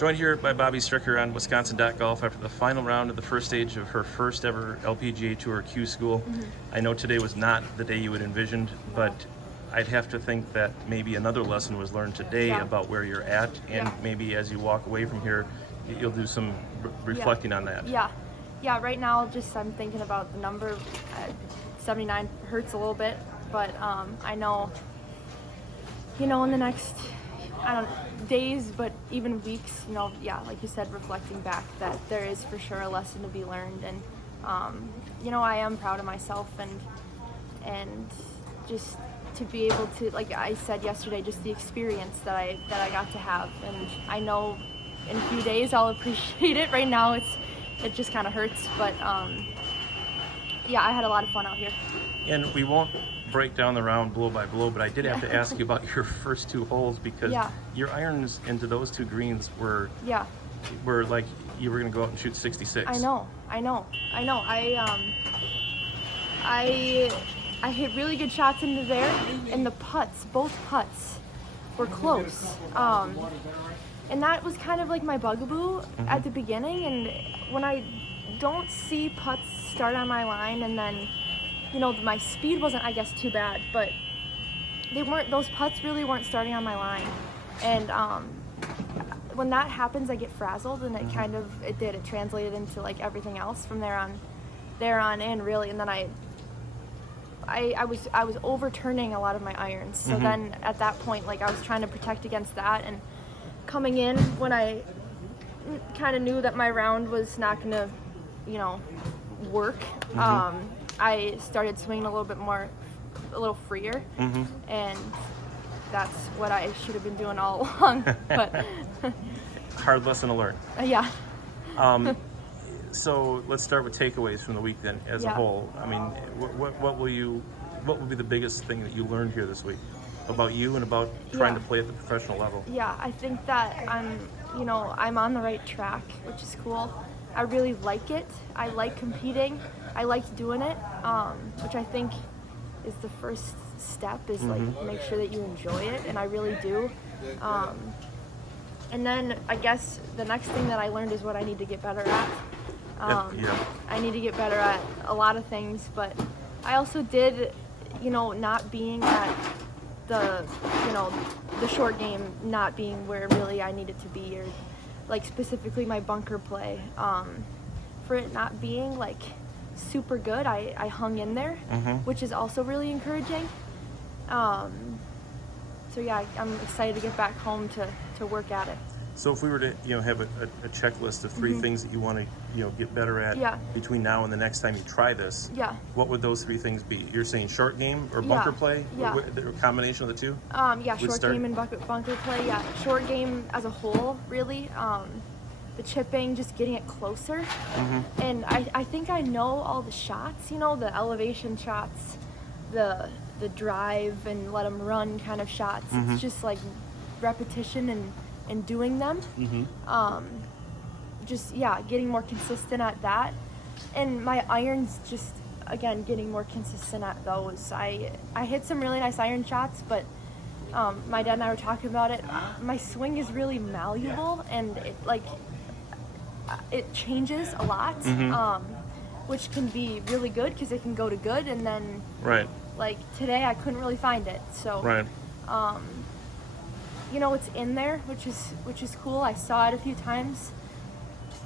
Joined here by Bobbi Stricker on Wisconsin.golf after the final round of the first stage of her first ever LPGA Tour Q-School. I know today was not the day you had envisioned, but I'd have to think that maybe another lesson was learned today about where you're at, and maybe as you walk away from here, you'll do some reflecting on that. Yeah, right now just I'm thinking about the number. 79 hurts a little bit, but I know, in the next, days, but even weeks, like you said, reflecting back, that there is for sure a lesson to be learned, and I am proud of myself, and just to be able to, like I said yesterday, just the experience that I got to have, and I know in a few days I'll appreciate it. Right now it just kind of hurts, but yeah, I had a lot of fun out here. And we won't break down the round blow by blow, but I did have to ask you about your first two holes, because your irons into those two greens were like you were going to go out and shoot 66. I know. I hit really good shots into there, and the putts, both putts, were close. And that was kind of like my bugaboo at the beginning, and when I don't see putts start on my line, and then my speed wasn't, I guess, too bad, but those putts really weren't starting on my line, and when that happens I get frazzled, and it translated into like everything else from there on in, really. And then I was overturning a lot of my irons, so then at that point, like, I was trying to protect against that, and coming in when I kind of knew that my round was not gonna work, I started swinging a little freer, and that's what I should have been doing all along. But hard lesson to learn. Yeah. So let's start with takeaways from the week then, as a whole. I mean, what will be the biggest thing that you learned here this week about you and about trying to play at the professional level? Yeah, I think that I'm on the right track, which is cool. I really like it. I like competing. I liked doing it, which I think is the first step, is like make sure that you enjoy it, and I really do. And then I guess the next thing that I learned is what I need to get better at. I need to get better at a lot of things, but I also did, not being at the short game, not being where really I needed to be, or like specifically my bunker play, for it not being like super good, I hung in there, which is also really encouraging. So yeah, I'm excited to get back home to work at it. So if we were to have a checklist of three things that you want to get better at between now and the next time you try this, what would those three things be? You're saying short game or bunker play? Or a combination of the two? Short game and bunker play. Yeah, short game as a whole, really. The chipping, just getting it closer, and I think I know all the shots. The elevation shots, the drive and let them run kind of shots. It's just like repetition and doing them. Getting more consistent at that, and my irons, just again getting more consistent at those. I hit some really nice iron shots, but my dad and I were talking about it. My swing is really malleable, and it changes a lot, which can be really good because it can go to good, and then like today I couldn't really find it, so it's in there, which is cool. I saw it a few times,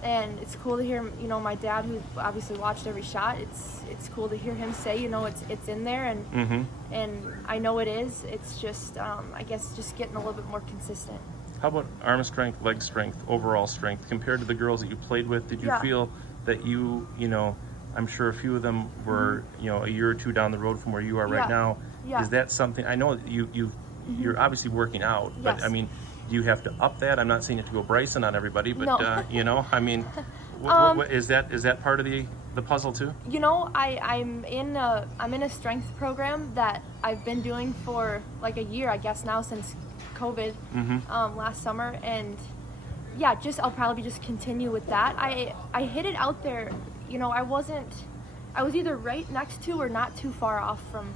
and it's cool to hear my dad, who obviously watched every shot, it's cool to hear him say it's in there, and I know it is. It's just I guess just getting a little bit more consistent. How about arm strength, leg strength, overall strength compared to the girls that you played with? Did you feel that I'm sure a few of them were a year or two down the road from where you are right now? Is that something, I know that you're obviously working out, but I mean, do you have to up that? I'm not saying you have to go Bryson on everybody, but I mean, what is that part of the puzzle too? I'm in a strength program that I've been doing for like a year, I guess now, since COVID, last summer, and I'll probably just continue with that. I hit it out there, I was either right next to or not too far off from,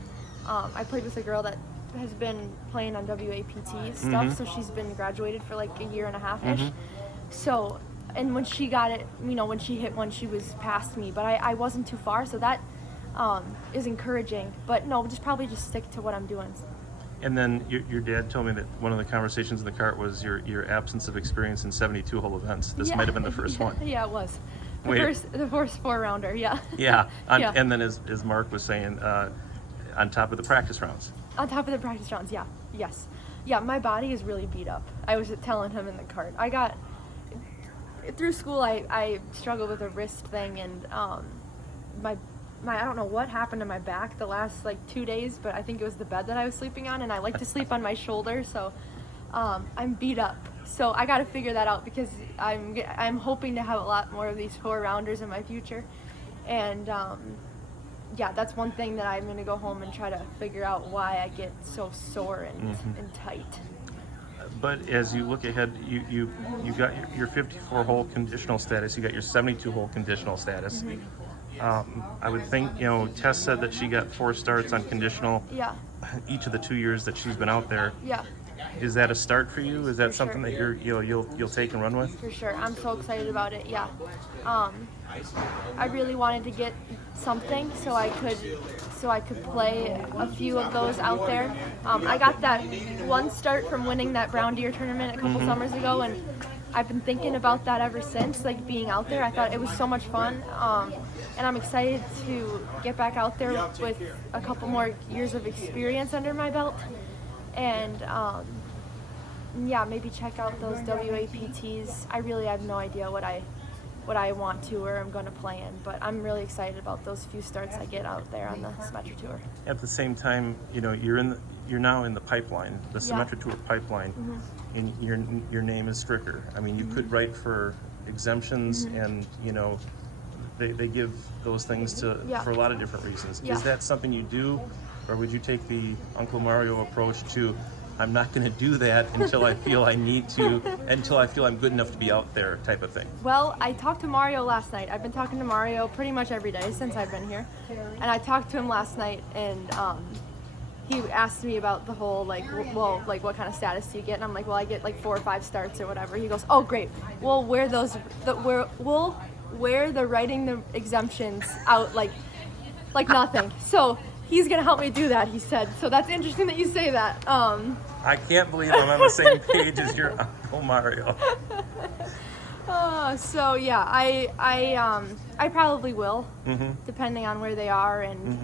I played with a girl that has been playing on WAPT stuff, so she's been graduated for like a year and a half-ish. So, and when she got it, when she hit one, she was past me, but I wasn't too far, so that is encouraging. But no, just probably just stick to what I'm doing. And then your dad told me that one of the conversations in the cart was your absence of experience in 72-hole events. This might have been the first one. Yeah, it was. The first 4-rounder, yeah. Yeah. And then as Mark was saying, on top of the practice rounds. On top of the practice rounds, yeah. Yes. Yeah, my body is really beat up. I was telling him in the cart. Through school, I struggled with a wrist thing, and my I don't know what happened to my back the last 2 days, but I think it was the bed that I was sleeping on, and I like to sleep on my shoulder, so I'm beat up. So I got to figure that out, because I'm hoping to have a lot more of these 4-rounders in my future, and yeah, that's one thing that I'm gonna go home and try to figure out why I get so sore and tight. But as you look ahead, you got your 54-hole conditional status. You got your 72-hole conditional status. I would think, Tess said that she got 4 starts on conditional. Yeah. Each of the 2 years that she's been out there. Yeah. Is that a start for you? Is that something that you'll take and run with? For sure. I'm so excited about it. Yeah. I really wanted to get something so I could play a few of those out there. I got that one start from winning that brown deer tournament a couple summers ago, and I've been thinking about that ever since, being out there. I thought it was so much fun, and I'm excited to get back out there with a couple more years of experience under my belt, and yeah, maybe check out those WAPTs. I really have no idea what I want to or I'm going to play in, but I'm really excited about those few starts I get out there on the Symetra Tour. At the same time, you're now in the pipeline, the Symetra Tour pipeline, and your name is Stricker. I mean, you could write for exemptions, and they give those things for a lot of different reasons. Yeah. Is that something you do, or would you take the Uncle Mario approach to, I'm not going to do that until I feel I need to, until I feel I'm good enough to be out there type of thing? Well, I talked to Mario last night. I've been talking to Mario pretty much every day since I've been here. And I talked to him last night, and he asked me about the whole, what kind of status do you get? And I'm like, well, I get 4 or 5 starts or whatever. He goes, oh, great. We'll wear the writing the exemptions out like nothing. So he's going to help me do that, he said. So that's interesting that you say that. I can't believe I'm on the same page as your Uncle Mario. So yeah, I probably will, depending on where they are, and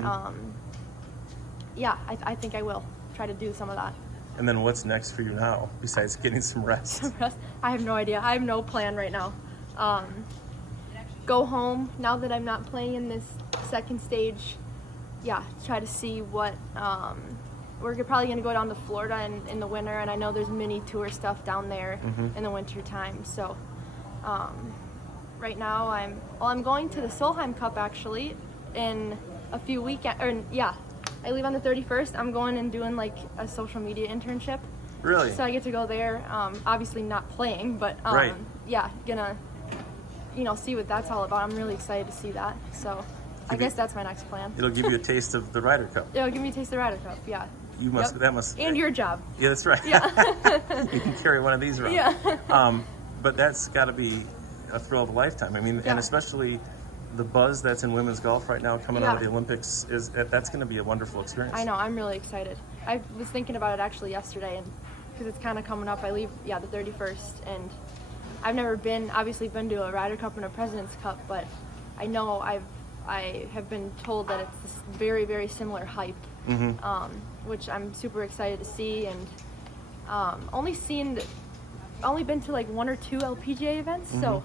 yeah, I think I will try to do some of that. And then what's next for you now, besides getting some rest? I have no idea. I have no plan right now. Go home now that I'm not playing in this second stage. Yeah, try to see what we're probably going to go down to Florida in the winter, and I know there's mini tour stuff down there in the winter time. So right now I'm going to the Solheim Cup actually in a few weekends. I leave on the 31st. I'm going and doing a social media internship. Really? So I get to go there. Obviously not playing, but right. Yeah, gonna see what that's all about. I'm really excited to see that. So I guess that's my next plan. It'll give you a taste of the Ryder Cup. It'll give me a taste of the Ryder Cup, yeah. You must. Yep. That must. And your job. Yeah, that's right. Yeah. You can carry one of these around. Yeah. But that's got to be a thrill of a lifetime. I mean, and especially the buzz that's in women's golf right now coming out of the Olympics, that's going to be a wonderful experience. I know. I'm really excited. I was thinking about it actually yesterday, and because it's kind of coming up. I leave the 31st, and I've never been to a Ryder Cup and a President's Cup, but I know I have been told that it's this very, very similar hype, which I'm super excited to see, and only been to 1 or 2 LPGA events, so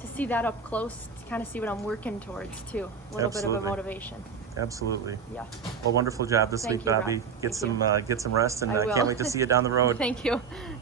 to see that up close, to kind of see what I'm working towards too, a little bit of a motivation. Absolutely. Yeah. Well, wonderful job this week, Bobbi. Get some rest, and I can't wait to see you down the road. Thank you.